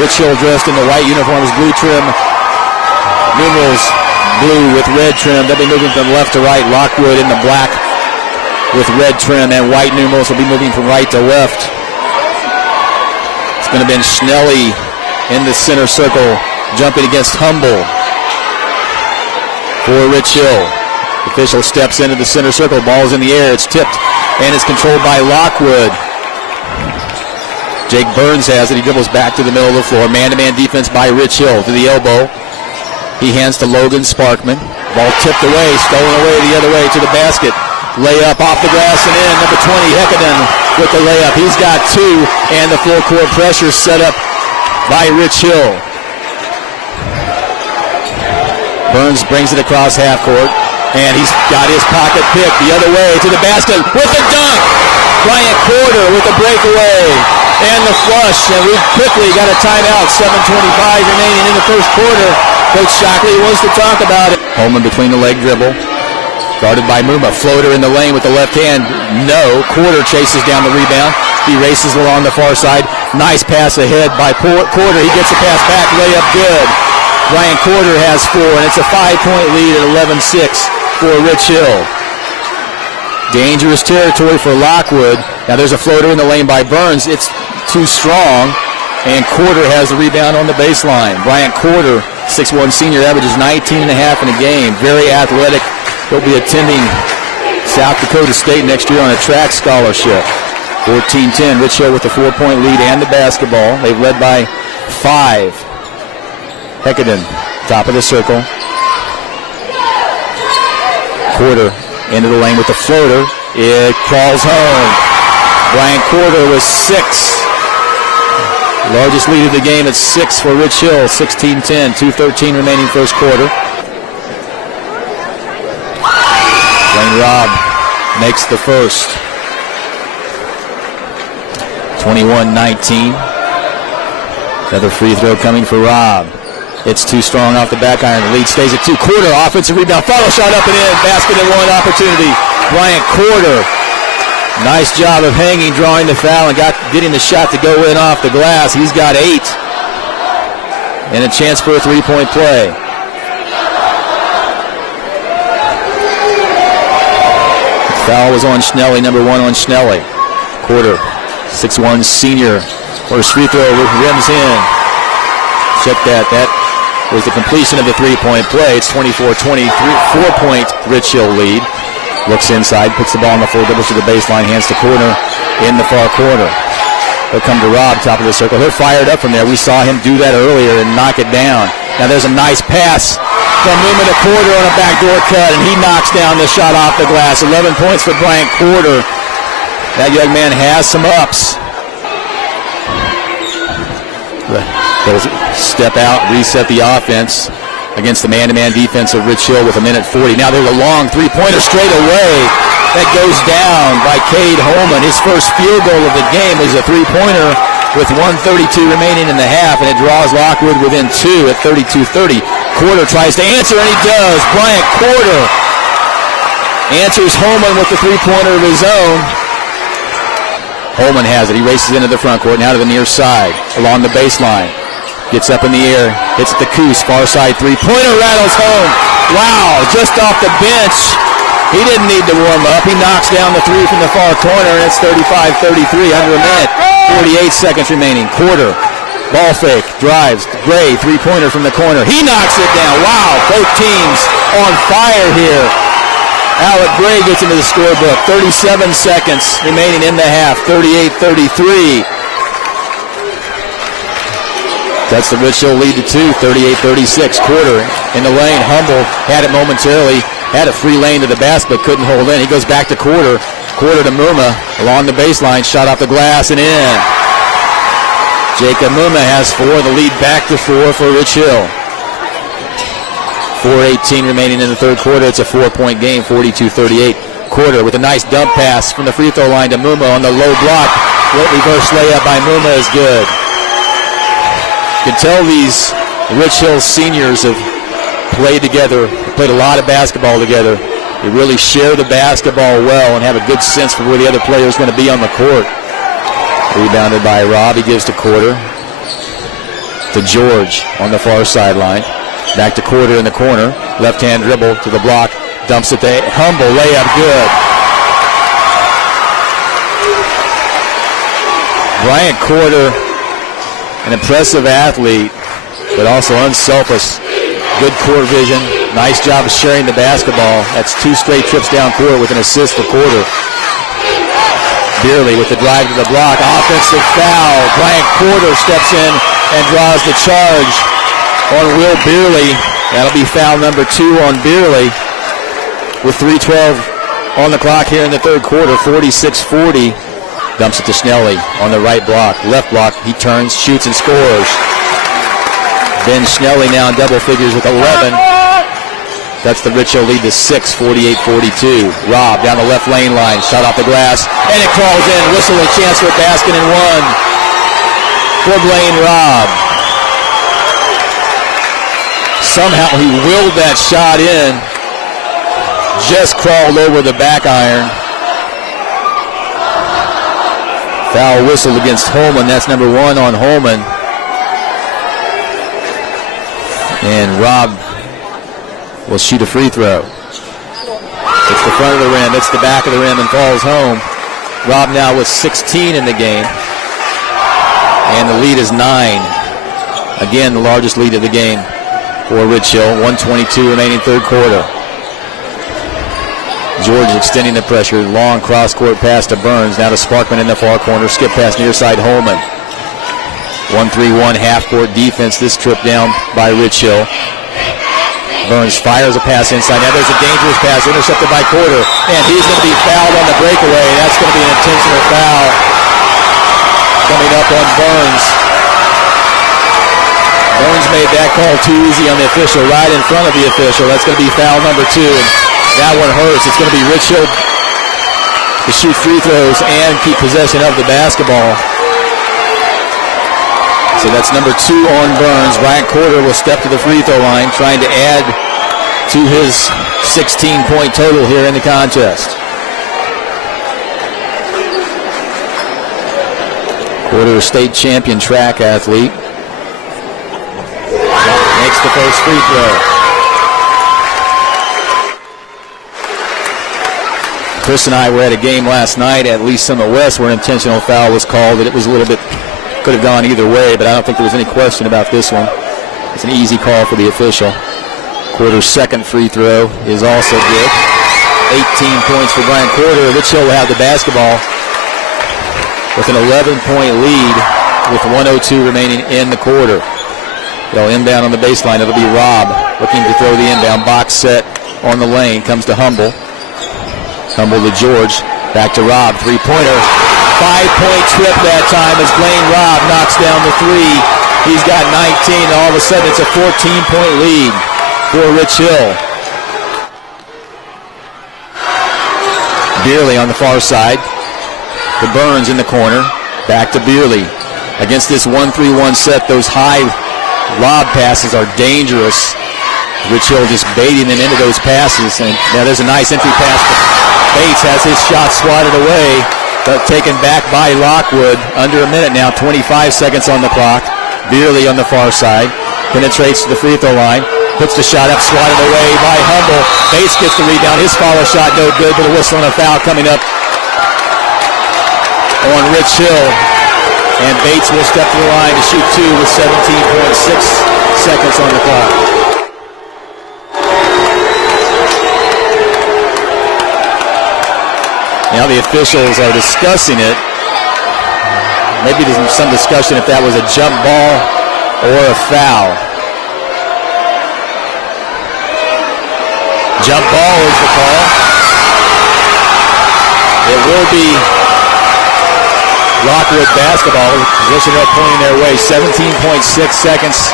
Rich Hill dressed in the white uniforms, blue trim. Numerals blue with red trim. They'll be moving from left to right. Lockwood in the black with red trim, and white numerals will be moving from right to left. It's going to be Schnelly in the center circle, jumping against Humble for Rich Hill. The official steps into the center circle. Ball's in the air. It's tipped, and it's controlled by Lockwood. Jake Burns has it. He dribbles back to the middle of the floor. Man-to-man defense by Rich Hill to the elbow. He hands to Logan Sparkman. Ball tipped away, stolen away the other way to the basket. Layup off the glass and in. Number 20, Hekkanen with the layup. He's got two, and the full court pressure set up by Rich Hill. Burns brings it across half court, and he's got his pocket pick the other way to the basket with the dunk. Bryant Quarter with the breakaway and the flush, and we've quickly got a timeout. 7:25 remaining in the first quarter. Coach Shockley wants to talk about it. Holman between the leg dribble. Guarded by Muma. Floater in the lane with the left hand. No. Quarter chases down the rebound. He races along the far side. Nice pass ahead by Quarter. He gets a pass back. Layup good. Bryant Quarter has 4, and it's a 5-point lead at 11-6 for Rich Hill. Dangerous territory for Lockwood. Now there's a floater in the lane by Burns. It's too strong, and Quarter has the rebound on the baseline. Bryant Quarter, 6'1" senior, averages 19.5 in a game. Very athletic. He'll be attending South Dakota State next year on a track scholarship. 14-10. Rich Hill with the 4-point lead and the basketball. They've led by 5. Hekkanen, top of the circle. Quarter into the lane with the floater. It crawls home. Bryant Quarter was 6. Largest lead of the game at 6 for Rich Hill. 16-10. 2:13 remaining first quarter. Blaine Robb makes the first. 21-19. Another free throw coming for Robb. It's too strong off the back iron. The lead stays at 2. Quarter, offensive rebound. Follow shot up and in. Basket and one opportunity. Bryant Quarter. Nice job of hanging, drawing the foul, and getting the shot to go in off the glass. He's got 8. And a chance for a 3-point play. Foul was on Schnelly, number 1 on Schnelly. Quarter, 6'1" senior. First free throw rims in. Check that. That was the completion of the 3-point play. It's 24-23, 4-point Rich Hill lead. Looks inside, puts the ball on the floor, dribbles to the baseline, hands to Corner in the far corner. He'll come to Robb, top of the circle. He'll fire it up from there. We saw him do that earlier and knock it down. Now there's a nice pass from Newman to Quarter on a backdoor cut, and he knocks down the shot off the glass. 11 points for Bryant Quarter. That young man has some ups. They'll step out, reset the offense against the man-to-man defense of Rich Hill with 1:40. Now there's a long three-pointer straight away that goes down by Cade Holman. His first field goal of the game was a three-pointer with 1:32 remaining in the half, and it draws Lockwood within 2 at 32-30. Quarter tries to answer, and he does. Bryant Quarter answers Holman with the three-pointer of his own. Holman has it. He races into the front court, now to the near side, along the baseline. Gets up in the air, hits it to Coos, far side three-pointer, rattles home. Wow, just off the bench. He didn't need to warm up. He knocks down the 3 from the far corner, and it's 35-33, under a minute. 48 seconds remaining. Quarter, ball fake, drives. Gray, three-pointer from the corner. He knocks it down. Wow, both teams on fire here. Alec Gray gets into the scorebook. 37 seconds remaining in the half. 38-33. That's the Rich Hill lead to 2. 38-36. Quarter in the lane. Humble had it momentarily. Had a free lane to the basket, but couldn't hold in. He goes back to Quarter. Quarter to Muma along the baseline. Shot off the glass and in. Jacob Muma has 4. The lead back to 4 for Rich Hill. 4:18 remaining in the third quarter. It's a 4-point game, 42-38. Quarter with a nice dump pass from the free throw line to Muma on the low block. Reverse layup by Muma is good. You can tell these Rich Hill seniors have played together, played a lot of basketball together. They really share the basketball well and have a good sense for where the other player is going to be on the court. Rebounded by Robb. He gives to Quarter. to George on the far sideline. Back to Quarter in the corner. Left-hand dribble to the block. Dumps it to Humble. Layup good. Bryant Quarter, an impressive athlete, but also unselfish. Good court vision. Nice job of sharing the basketball. That's 2 straight trips down court with an assist for Quarter. Beerley with the drive to the block. Offensive foul. Bryant Quarter steps in and draws the charge on Will Beerley. That'll be foul number 2 on Beerley with 3:12 on the clock here in the third quarter. 46-40. Dumps it to Schnelly on the right block. Left block. He turns, shoots, and scores. Ben Schnelly now in double figures with 11. That's the Rich Hill lead to 6, 48-42. Robb down the left lane line. Shot off the glass. And it crawls in. Whistle, a chance for a basket and one for Blaine Robb. Somehow he willed that shot in. Just crawled over the back iron. Foul whistle against Holman. That's number 1 on Holman. And Robb will shoot a free throw. It's the front of the rim. It's the back of the rim and falls home. Robb now with 16 in the game. And the lead is 9. Again, the largest lead of the game for Rich Hill. 1:22 remaining third quarter. George extending the pressure. Long cross-court pass to Burns. Now to Sparkman in the far corner. Skip pass near side Holman. 1-3-1 half-court defense this trip down by Rich Hill. Burns fires a pass inside. Now there's a dangerous pass intercepted by Quarter. And he's going to be fouled on the breakaway. That's going to be an intentional foul coming up on Burns. Burns made that call too easy on the official, right in front of the official. That's going to be foul number 2. And that one hurts. It's going to be Rich Hill to shoot free throws and keep possession of the basketball. So that's number 2 on Burns. Bryant Quarter will step to the free throw line, trying to add to his 16-point total here in the contest. Quarter state champion track athlete. Makes the first free throw. Chris and I were at a game last night at Lee Summit West where an intentional foul was called. It was a little bit, could have gone either way, but I don't think there was any question about this one. It's an easy call for the official. Quarter's second free throw is also good. 18 points for Bryant Quarter. Rich Hill will have the basketball with an 11-point lead with 1:02 remaining in the quarter. They'll inbound on the baseline. It'll be Robb looking to throw the inbound. Box set on the lane. Comes to Humble. Humble to George. Back to Robb. Three-pointer. 5-point trip that time as Blaine Robb knocks down the 3. He's got 19. All of a sudden, it's a 14-point lead for Rich Hill. Beerley on the far side. To Burns in the corner. Back to Beerley. Against this 1-3-1 set, those high lob passes are dangerous. Rich Hill just baiting them into those passes. And now there's a nice entry pass. Bates has his shot swatted away, but taken back by Lockwood. Under a minute now, 25 seconds on the clock. Beerley on the far side. Penetrates to the free throw line. Puts the shot up, swatted away by Humble. Bates gets the rebound. His follow shot no good, but a whistle and a foul coming up on Rich Hill. And Bates will step to the line to shoot 2 with 17.6 seconds on the clock. Now the officials are discussing it. Maybe there's some discussion if that was a jump ball or a foul. Jump ball is the call. It will be Lockwood basketball. Position up pointing their way. 17.6 seconds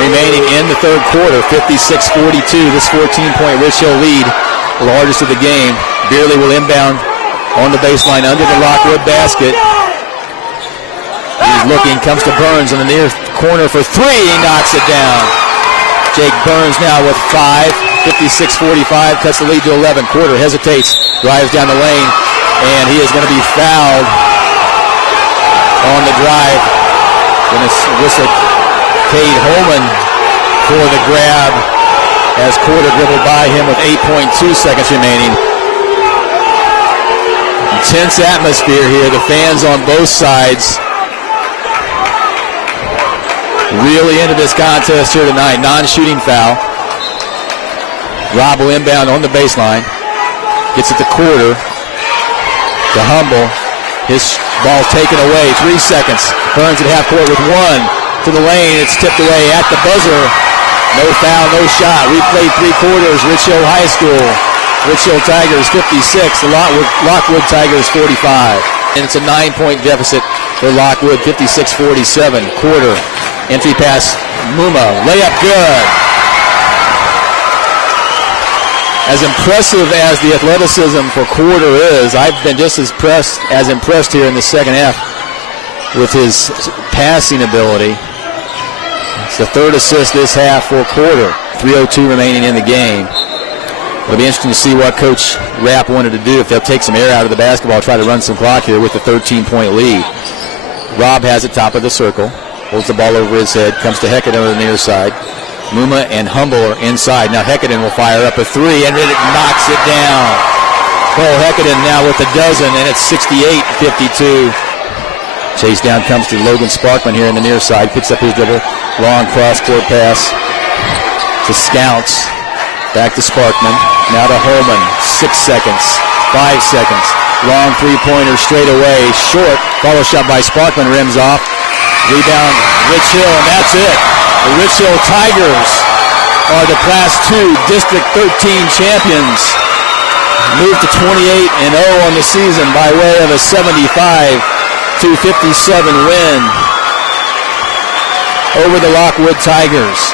remaining in the third quarter. 56-42. This 14-point Rich Hill lead, the largest of the game. Beerley will inbound on the baseline under the Lockwood basket. He's looking, comes to Burns in the near corner for 3. He knocks it down. Jake Burns now with 5. 56-45, cuts the lead to 11. Quarter hesitates, drives down the lane, and he is going to be fouled on the drive. Going to whistle Cade Holman for the grab as Quarter dribbled by him with 8.2 seconds remaining. Intense atmosphere here. The fans on both sides really into this contest here tonight. Non-shooting foul. Robb will inbound on the baseline. Gets it to Quarter. To Humble. His ball taken away. 3 seconds. Burns at half court with one. To the lane. It's tipped away at the buzzer. No foul, no shot. We played 3 quarters. Rich Hill High School. Rich Hill Tigers 56. The Lockwood Tigers 45. And it's a 9-point deficit for Lockwood, 56-47. Quarter. Entry pass. Muma. Layup good. As impressive as the athleticism for Quarter is, I've been just as impressed here in the second half with his passing ability. It's the 3rd assist this half for Quarter. 3:02 remaining in the game. It'll be interesting to see what Coach Rapp wanted to do, if they'll take some air out of the basketball, try to run some clock here with the 13-point lead. Robb has it top of the circle. Holds the ball over his head. Comes to Heckaden on the near side. Muma and Humble are inside. Now Heckaden will fire up a 3, and Riddick knocks it down. Cole Heckaden now with a dozen, and it's 68-52. Chase down comes to Logan Sparkman here in the near side. Picks up his dribble. Long cross-court pass to Scouts. Back to Sparkman. Now to Holman. 6 seconds. 5 seconds. Long three-pointer straight away. Short. Follow shot by Sparkman. Rims off. Rebound. Rich Hill, and that's it. The Rich Hill Tigers are the Class 2 District 13 champions. Moved to 28-0 on the season by way of a 75-57 win over the Lockwood Tigers.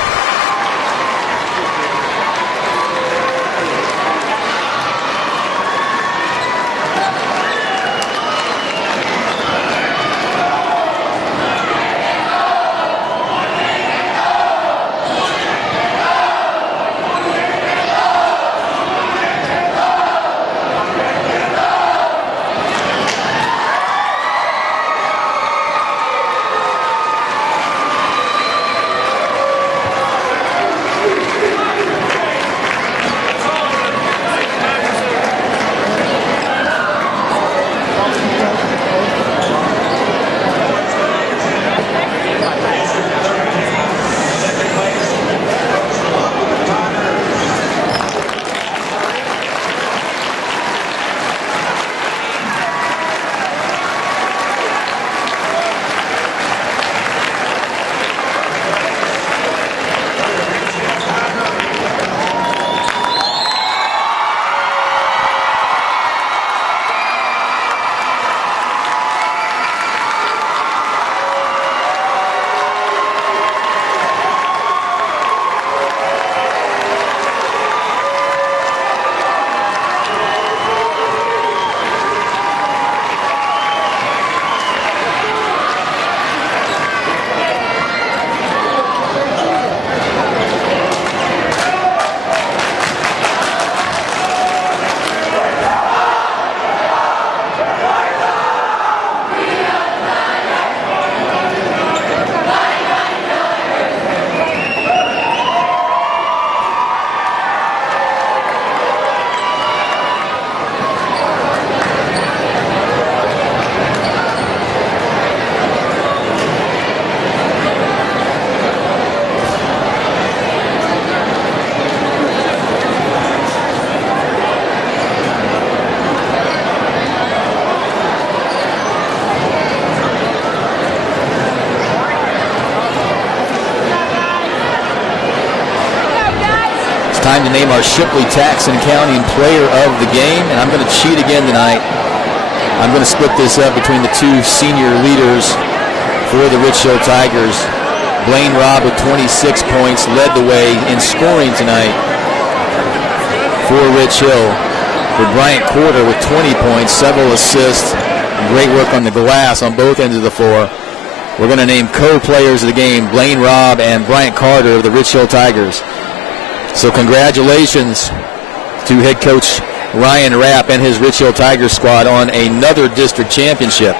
Time to name our Shipley-Taxon County Player of the Game, and I'm going to cheat again tonight. I'm going to split this up between the 2 senior leaders for the Rich Hill Tigers. Blaine Robb with 26 points led the way in scoring tonight for Rich Hill. For Bryant Quarter with 20 points, several assists, great work on the glass on both ends of the floor. We're going to name co-players of the game, Blaine Robb and Bryant Carter of the Rich Hill Tigers. So congratulations to head coach Ryan Rapp and his Rich Hill Tigers squad on another district championship.